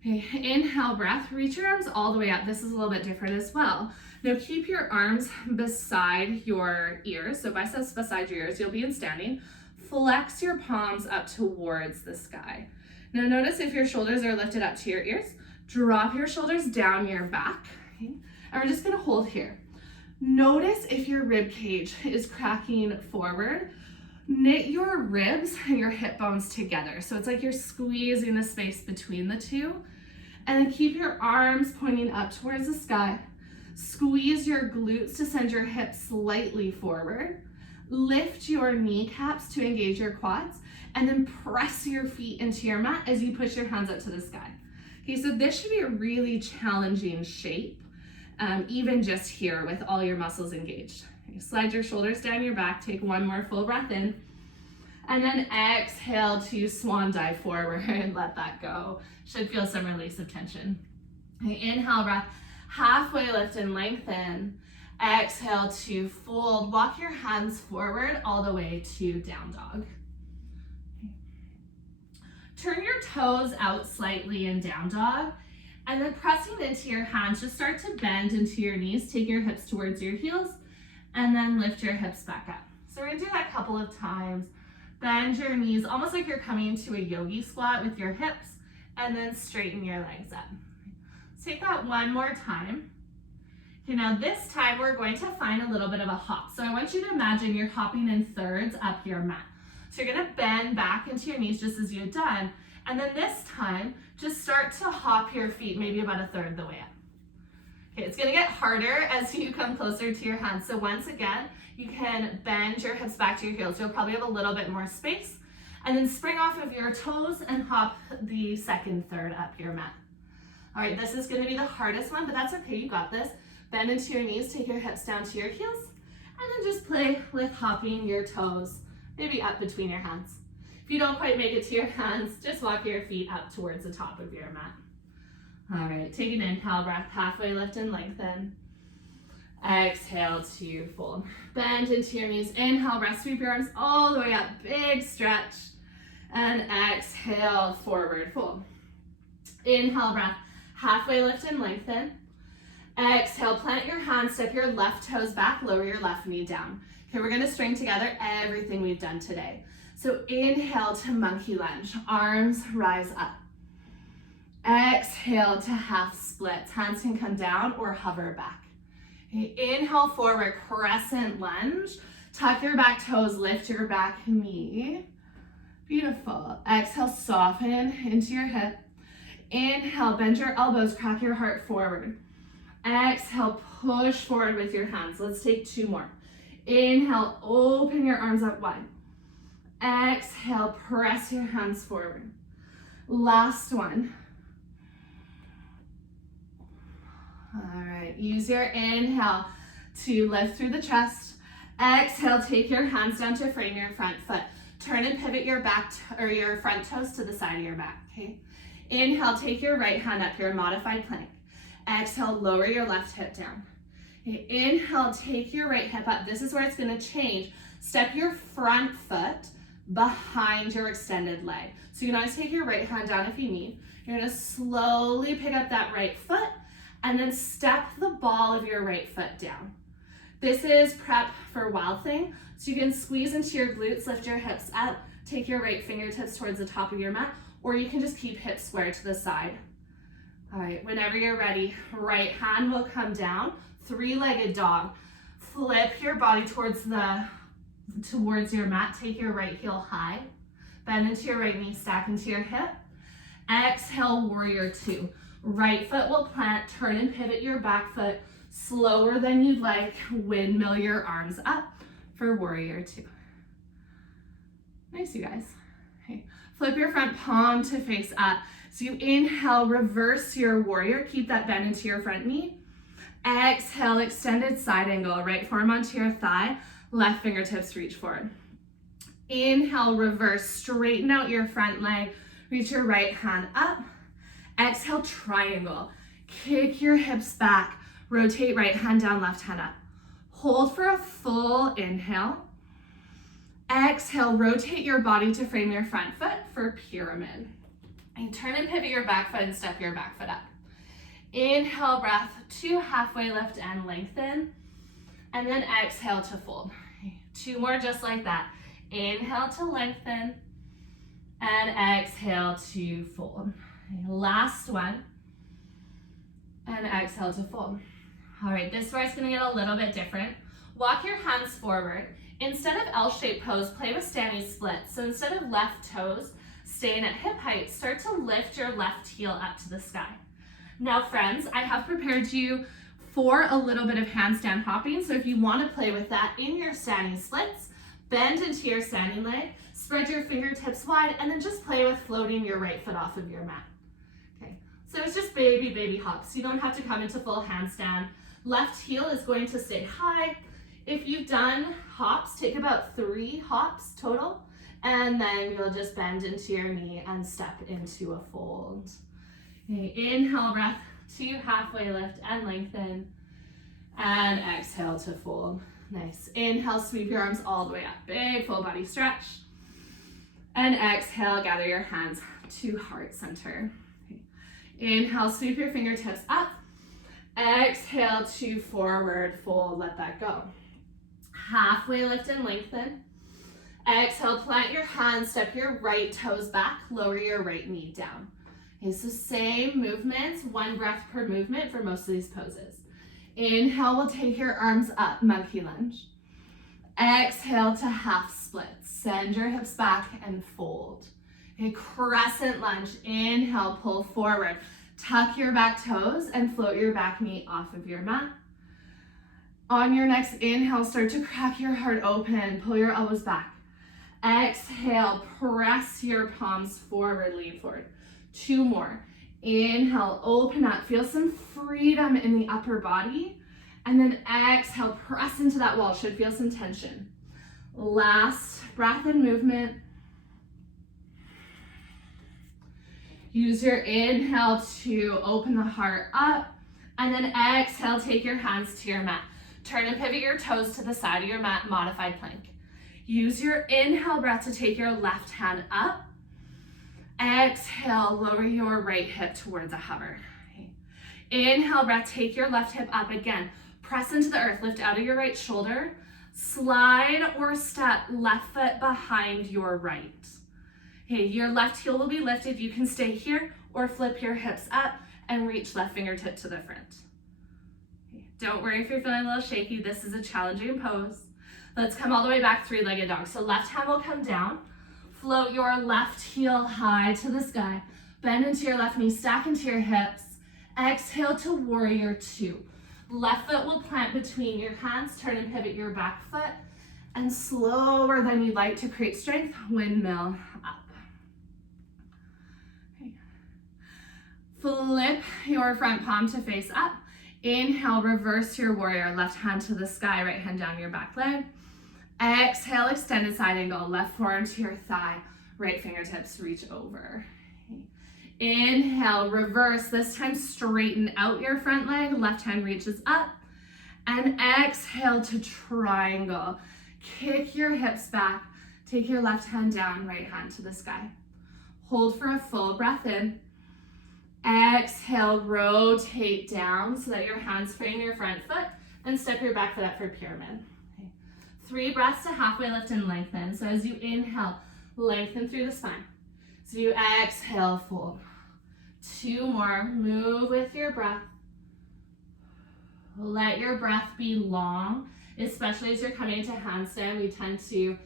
Okay, inhale breath, reach your arms all the way up. This is a little bit different as well. Now keep your arms beside your ears. So biceps beside your ears, you'll be in standing. Flex your palms up towards the sky. Now notice if your shoulders are lifted up to your ears, drop your shoulders down your back. Okay? And we're just gonna hold here. Notice if your rib cage is cracking forward. Knit your ribs and your hip bones together. So it's like you're squeezing the space between the two. And then keep your arms pointing up towards the sky. Squeeze your glutes to send your hips slightly forward. Lift your kneecaps to engage your quads. And then press your feet into your mat as you push your hands up to the sky. Okay, so this should be a really challenging shape, even just here with all your muscles engaged. Okay, slide your shoulders down your back, take one more full breath in, and then exhale to swan dive forward and let that go. Should feel some release of tension. Okay, inhale breath, halfway lift and lengthen. Exhale to fold. Walk your hands forward all the way to down dog. Turn your toes out slightly in down dog, and then pressing into your hands, just start to bend into your knees. Take your hips towards your heels, and then lift your hips back up. So we're gonna do that a couple of times. Bend your knees, almost like you're coming to a yogi squat with your hips, and then straighten your legs up. Let's take that one more time. Okay, now this time we're going to find a little bit of a hop. So I want you to imagine you're hopping in thirds up your mat. So you're gonna bend back into your knees just as you had done. And then this time, just start to hop your feet maybe about a third the way up. Okay, it's gonna get harder as you come closer to your hands. So once again, you can bend your hips back to your heels. You'll probably have a little bit more space. And then spring off of your toes and hop the second third up your mat. All right, this is gonna be the hardest one, but that's okay, you got this. Bend into your knees, take your hips down to your heels, and then just play with hopping your toes, maybe up between your hands. If you don't quite make it to your hands, just walk your feet up towards the top of your mat. All right, take an inhale breath, halfway lift and lengthen. Exhale to fold. Bend into your knees, inhale breath, sweep your arms all the way up, big stretch. And exhale, forward fold. Inhale breath, halfway lift and lengthen. Exhale, plant your hands, step your left toes back, lower your left knee down. Okay, we're gonna string together everything we've done today. So inhale to monkey lunge, arms rise up. Exhale to half splits, hands can come down or hover back. Okay, inhale forward, crescent lunge. Tuck your back toes, lift your back knee. Beautiful. Exhale, soften into your hip. Inhale, bend your elbows, crack your heart forward. Exhale, push forward with your hands. Let's take 2 more. Inhale, open your arms up wide. Exhale, press your hands forward. Last one. All right, use your inhale to lift through the chest. Exhale, take your hands down to frame your front foot. Turn and pivot your your front toes to the side of your back, okay? Inhale, take your right hand up here, modified plank. Exhale, lower your left hip down. Okay, inhale, take your right hip up. This is where it's gonna change. Step your front foot behind your extended leg. So you can always take your right hand down if you need. You're gonna slowly pick up that right foot and then step the ball of your right foot down. This is prep for Wild Thing. So you can squeeze into your glutes, lift your hips up, take your right fingertips towards the top of your mat, or you can just keep hips square to the side. All right, whenever you're ready, right hand will come down, three-legged dog. Flip your body towards your mat, take your right heel high, bend into your right knee, stack into your hip. Exhale, warrior two. Right foot will plant, turn and pivot your back foot slower than you'd like, windmill your arms up for warrior two. Nice, you guys. Okay. Flip your front palm to face up. So you inhale, reverse your warrior, keep that bend into your front knee. Exhale, extended side angle, right forearm onto your thigh, left fingertips reach forward. Inhale, reverse, straighten out your front leg, reach your right hand up. Exhale, triangle, kick your hips back, rotate right hand down, left hand up. Hold for a full inhale. Exhale, rotate your body to frame your front foot for pyramid. And turn and pivot your back foot and step your back foot up. Inhale, breath, two halfway lift and lengthen. And then exhale to fold. Two more just like that. Inhale to lengthen. And exhale to fold. Last one. And exhale to fold. All right, this is where it's gonna get a little bit different. Walk your hands forward. Instead of L-shaped pose, play with standing splits. So instead of left toes staying at hip height, start to lift your left heel up to the sky. Now friends, I have prepared you for a little bit of handstand hopping. So if you wanna play with that in your standing splits, bend into your standing leg, spread your fingertips wide, and then just play with floating your right foot off of your mat. Okay, so it's just baby hops. You don't have to come into full handstand. Left heel is going to stay high. If you've done hops, take about 3 hops total, and then you'll just bend into your knee and step into a fold. Okay, inhale, breath, two halfway lift and lengthen, and exhale to fold. Nice. Inhale, sweep your arms all the way up, big full body stretch, and exhale, gather your hands to heart center. Okay. Inhale, sweep your fingertips up, exhale to forward fold, let that go. Halfway lift and lengthen. Exhale, plant your hands, step your right toes back, lower your right knee down. Okay, so same movements, 1 breath per movement for most of these poses. Inhale, we'll take your arms up, monkey lunge. Exhale to half split. Send your hips back and fold. Okay, crescent lunge. Inhale, pull forward. Tuck your back toes and float your back knee off of your mat. On your next inhale, start to crack your heart open. Pull your elbows back. Exhale, press your palms forward, lean forward. 2 more. Inhale, open up. Feel some freedom in the upper body. And then exhale, press into that wall. Should feel some tension. Last breath and movement. Use your inhale to open the heart up. And then exhale, take your hands to your mat. Turn and pivot your toes to the side of your mat, modified plank. Use your inhale breath to take your left hand up. Exhale, lower your right hip towards a hover. Okay. Inhale breath, take your left hip up again. Press into the earth, lift out of your right shoulder. Slide or step left foot behind your right. Okay, your left heel will be lifted. You can stay here or flip your hips up and reach left fingertip to the front. Okay. Don't worry if you're feeling a little shaky. This is a challenging pose. Let's come all the way back, 3-legged dog. So left hand will come down. Float your left heel high to the sky. Bend into your left knee, stack into your hips. Exhale to warrior two. Left foot will plant between your hands. Turn and pivot your back foot. And slower than you'd like to create strength, windmill up. Okay. Flip your front palm to face up. Inhale, reverse your warrior. Left hand to the sky, right hand down your back leg. Exhale, extended side angle, left forearm to your thigh, right fingertips reach over. Inhale, reverse, this time straighten out your front leg, left hand reaches up, and exhale to triangle. Kick your hips back, take your left hand down, right hand to the sky. Hold for a full breath in. Exhale, rotate down so that your hands frame your front foot and step your back foot up for pyramid. Okay. 3 breaths to halfway lift and lengthen. So as you inhale, lengthen through the spine. So you exhale, fold. 2 more, move with your breath. Let your breath be long, especially as you're coming into handstand. We tend to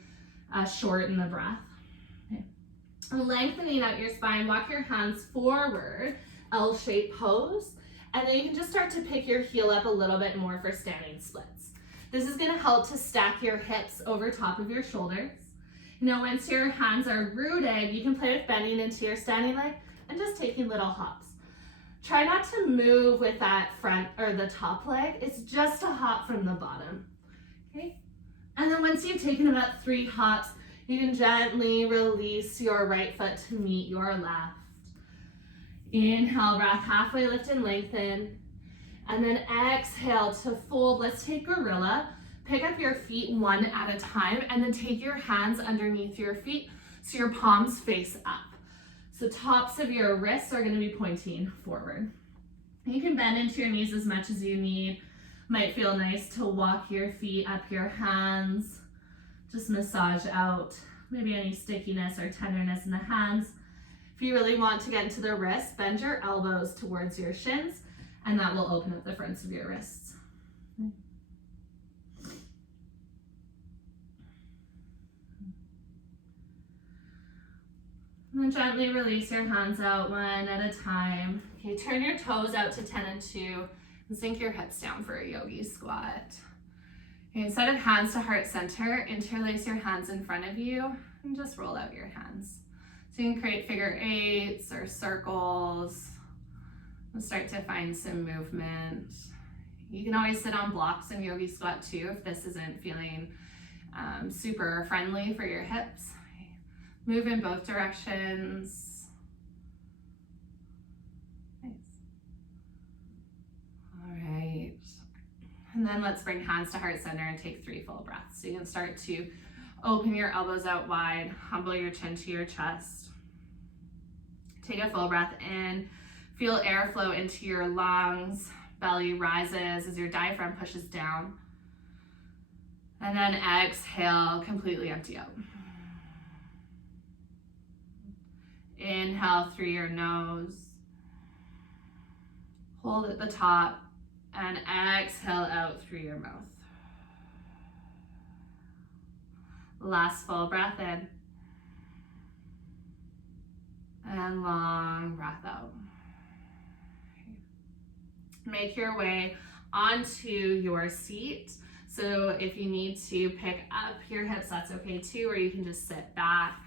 shorten the breath. Okay. Lengthening out your spine, walk your hands forward, L-shaped pose, and then you can just start to pick your heel up a little bit more for standing splits. This is going to help to stack your hips over top of your shoulders. Now, once your hands are rooted, you can play with bending into your standing leg and just taking little hops. Try not to move with that front or the top leg. It's just a hop from the bottom. Okay? And then once you've taken about 3 hops, you can gently release your right foot to meet your left. Inhale, breath, halfway lift and lengthen. And then exhale to fold. Let's take gorilla. Pick up your feet one at a time and then take your hands underneath your feet so your palms face up. So tops of your wrists are going to be pointing forward. You can bend into your knees as much as you need. Might feel nice to walk your feet up your hands. Just massage out maybe any stickiness or tenderness in the hands. If you really want to get into the wrists, bend your elbows towards your shins, and that will open up the fronts of your wrists. And then gently release your hands out one at a time. Okay, turn your toes out to 10 and 2 and sink your hips down for a yogi squat. Okay, instead of hands to heart center, interlace your hands in front of you and just roll out your hands. So you can create figure 8s or circles and start to find some movement. You can always sit on blocks in yogi squat too if this isn't feeling super friendly for your hips. Move in both directions. Nice. All right. And then let's bring hands to heart center and take 3 full breaths. So you can start to open your elbows out wide, humble your chin to your chest. Take a full breath in. Feel airflow into your lungs. Belly rises as your diaphragm pushes down. And then exhale, completely empty out. Inhale through your nose. Hold at the top and exhale out through your mouth. Last full breath in. And long breath out. Make your way onto your seat. So if you need to pick up your hips, that's okay too, or you can just sit back.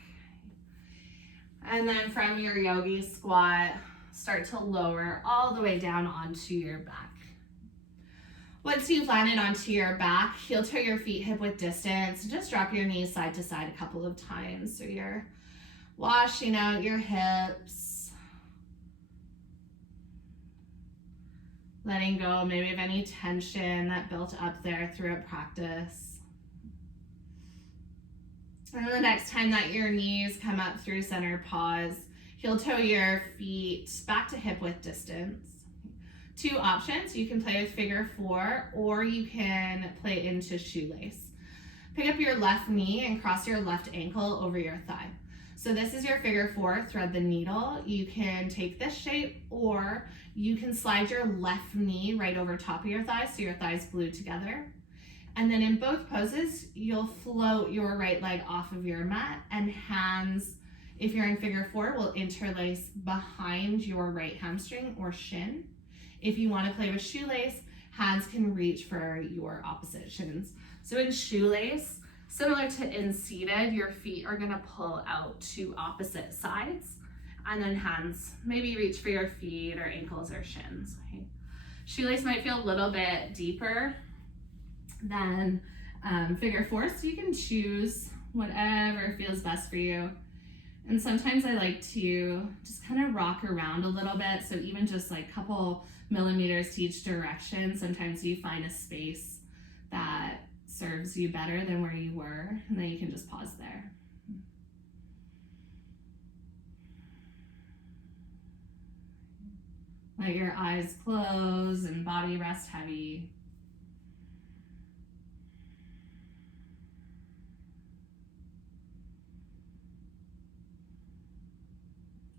And then from your yogi squat, start to lower all the way down onto your back. Once you've landed onto your back, heel toe your feet hip width distance. Just drop your knees side to side a couple of times so you're washing out your hips. Letting go maybe of any tension that built up there throughout practice. And then the next time that your knees come up through center, pause. Heel toe your feet back to hip width distance. 2 options, you can play with figure 4 or you can play into shoelace. Pick up your left knee and cross your left ankle over your thigh. So this is your figure 4, thread the needle. You can take this shape or you can slide your left knee right over top of your thigh so your thighs glue together. And then in both poses, you'll float your right leg off of your mat and hands, if you're in figure 4, will interlace behind your right hamstring or shin. If you want to play with shoelace, hands can reach for your opposite shins. So in shoelace, similar to in seated, your feet are going to pull out to opposite sides, and then hands maybe reach for your feet or ankles or shins. Okay. Shoelace might feel a little bit deeper than figure four, so you can choose whatever feels best for you. And sometimes I like to just kind of rock around a little bit, so even just like a couple millimeters to each direction, sometimes you find a space that serves you better than where you were, and then you can just pause there. Let your eyes close and body rest heavy.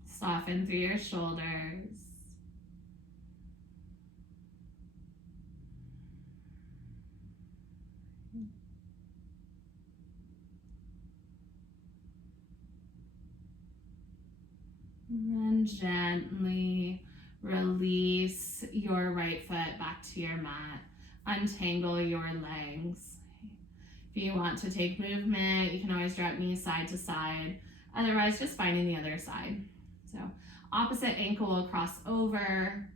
Soften through your shoulders. And then gently release your right foot back to your mat. Untangle your legs. If you want to take movement, you can always drop knees side to side. Otherwise, just finding the other side. So opposite ankle will cross over.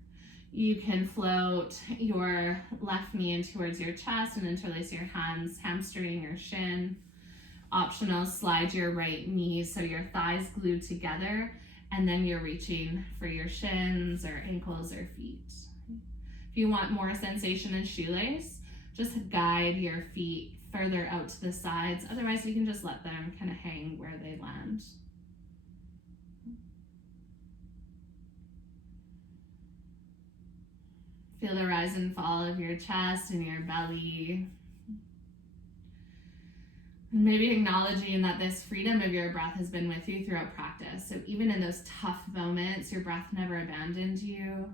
You can float your left knee in towards your chest and interlace your hands, hamstring or shin. Optional, slide your right knee so your thighs glued together, and then you're reaching for your shins or ankles or feet. If you want more sensation in shoelace, just guide your feet further out to the sides. Otherwise, you can just let them kind of hang where they land. Feel the rise and fall of your chest and your belly. And maybe acknowledging that this freedom of your breath has been with you throughout practice. So even in those tough moments, your breath never abandoned you.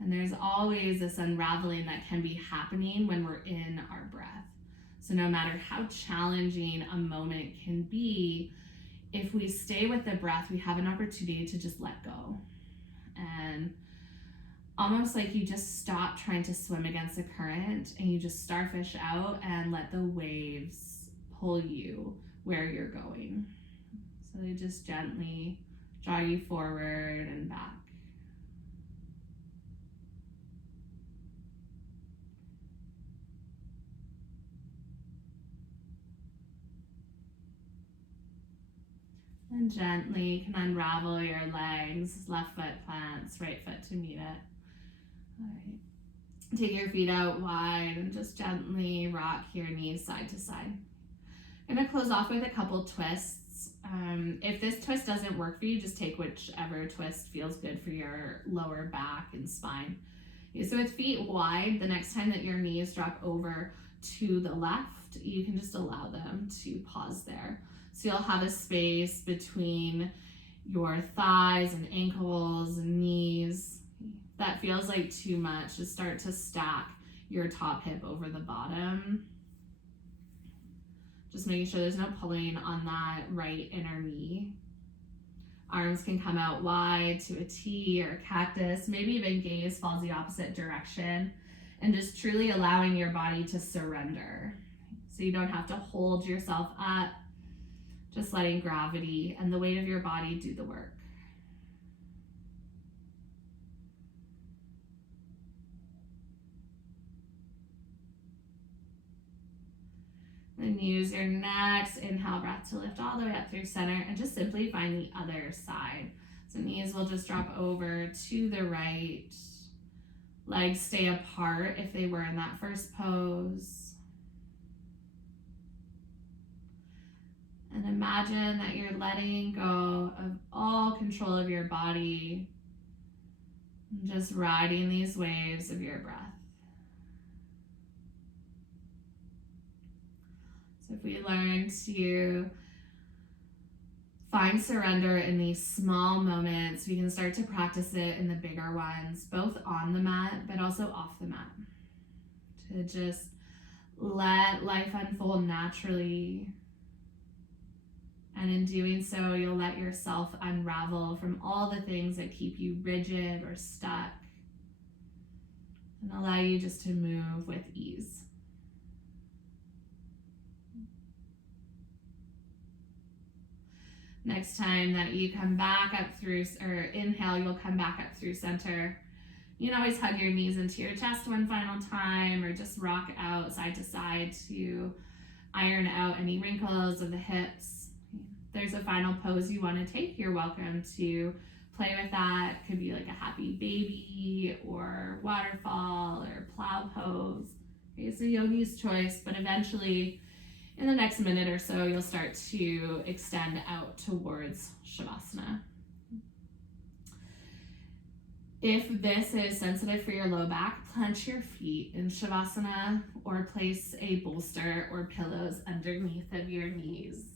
And there's always this unraveling that can be happening when we're in our breath. So no matter how challenging a moment can be, if we stay with the breath, we have an opportunity to just let go. And almost like you just stop trying to swim against the current and you just starfish out and let the waves pull you where you're going. So they just gently draw you forward and back. And gently can unravel your legs, left foot plants, right foot to meet it. All right. Take your feet out wide and just gently rock your knees side to side. I'm going to close off with a couple twists. If this twist doesn't work for you, just take whichever twist feels good for your lower back and spine. Okay, so with feet wide, the next time that your knees drop over to the left, you can just allow them to pause there. So you'll have a space between your thighs and ankles and knees. If that feels like too much, just start to stack your top hip over the bottom. Just making sure there's no pulling on that right inner knee. Arms can come out wide to a T or a cactus. Maybe even gaze falls the opposite direction. And just truly allowing your body to surrender. So you don't have to hold yourself up. Just letting gravity and the weight of your body do the work. Then use your next inhale breath to lift all the way up through center and just simply find the other side. So knees will just drop over to the right. Legs stay apart if they were in that first pose. And imagine that you're letting go of all control of your body and just riding these waves of your breath. So if we learn to find surrender in these small moments, we can start to practice it in the bigger ones, both on the mat, but also off the mat. To just let life unfold naturally. And in doing so, you'll let yourself unravel from all the things that keep you rigid or stuck and allow you just to move with ease. Next time that you come back up through, or inhale, you'll come back up through center. You can always hug your knees into your chest one final time or just rock out side to side to iron out any wrinkles of the hips. If there's a final pose you want to take, you're welcome to play with that. Could be like a happy baby or waterfall or plow pose. It's a yogi's choice, but eventually in the next minute or so, you'll start to extend out towards Shavasana. If this is sensitive for your low back, plant your feet in Shavasana or place a bolster or pillows underneath of your knees.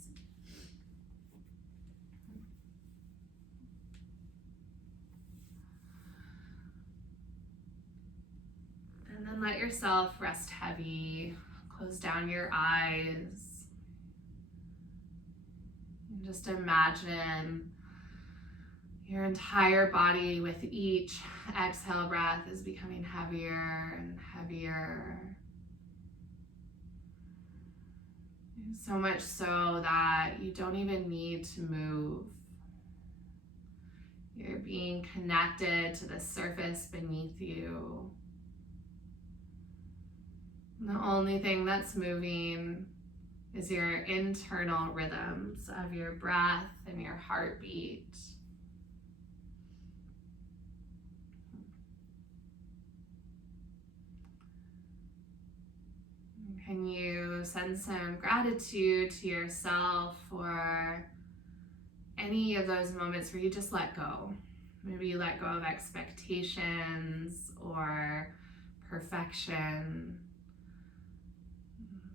And then let yourself rest heavy. Close down your eyes. And just imagine your entire body with each exhale breath is becoming heavier and heavier. So much so that you don't even need to move. You're being connected to the surface beneath you. The only thing that's moving is your internal rhythms of your breath and your heartbeat. Can you send some gratitude to yourself for any of those moments where you just let go? Maybe you let go of expectations or perfection,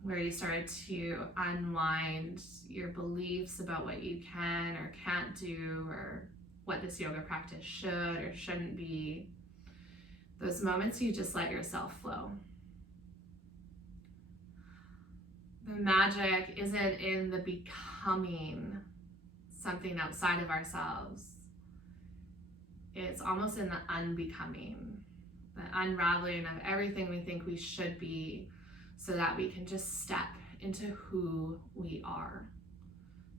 where you started to unwind your beliefs about what you can or can't do or what this yoga practice should or shouldn't be. Those moments you just let yourself flow. The magic isn't in the becoming something outside of ourselves. It's almost in the unbecoming, the unraveling of everything we think we should be, so that we can just step into who we are,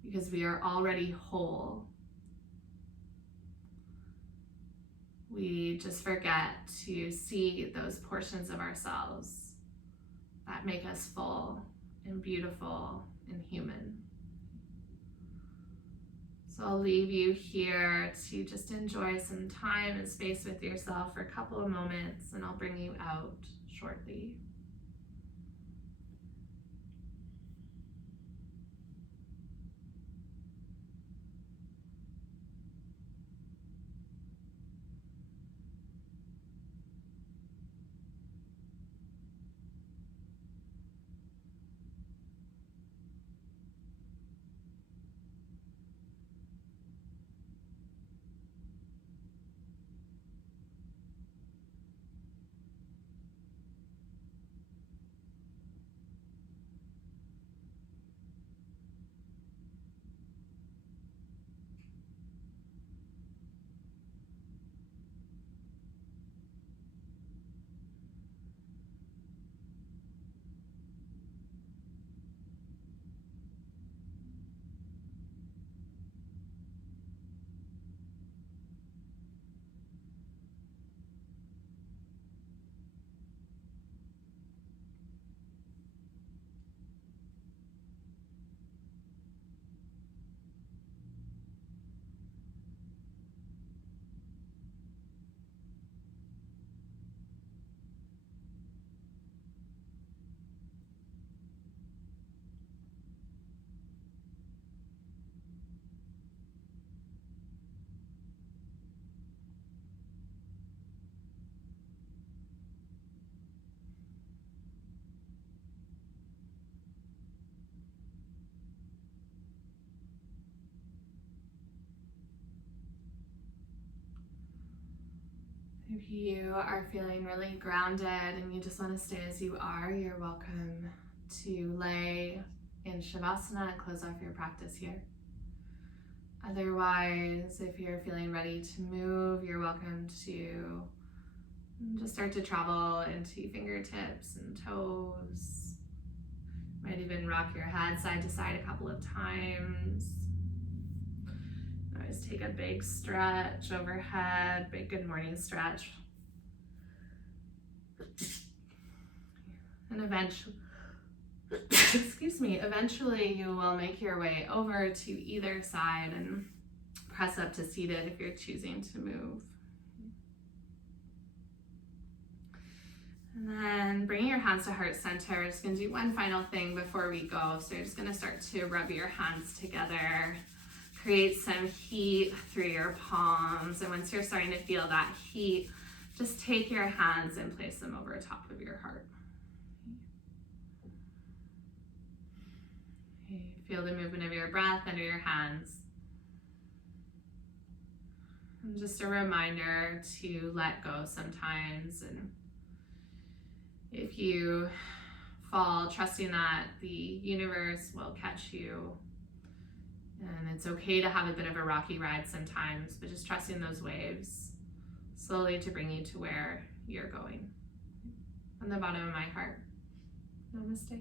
because we are already whole. We just forget to see those portions of ourselves that make us full and beautiful and human. So I'll leave you here to just enjoy some time and space with yourself for a couple of moments, and I'll bring you out shortly. If you are feeling really grounded and you just want to stay as you are, you're welcome to lay in Shavasana and close off your practice here. Otherwise, if you're feeling ready to move, you're welcome to just start to travel into fingertips and toes. Might even rock your head side to side a couple of times. Always take a big stretch overhead, big good morning stretch. And excuse me, eventually you will make your way over to either side and press up to seated if you're choosing to move. And then bringing your hands to heart center, we're just gonna do one final thing before we go. So you're just gonna start to rub your hands together, create some heat through your palms. And once you're starting to feel that heat, just take your hands and place them over top of your heart. Okay, feel the movement of your breath under your hands. And just a reminder to let go sometimes. And if you fall, trusting that the universe will catch you. And it's okay to have a bit of a rocky ride sometimes, but just trusting those waves slowly to bring you to where you're going. From the bottom of my heart, namaste.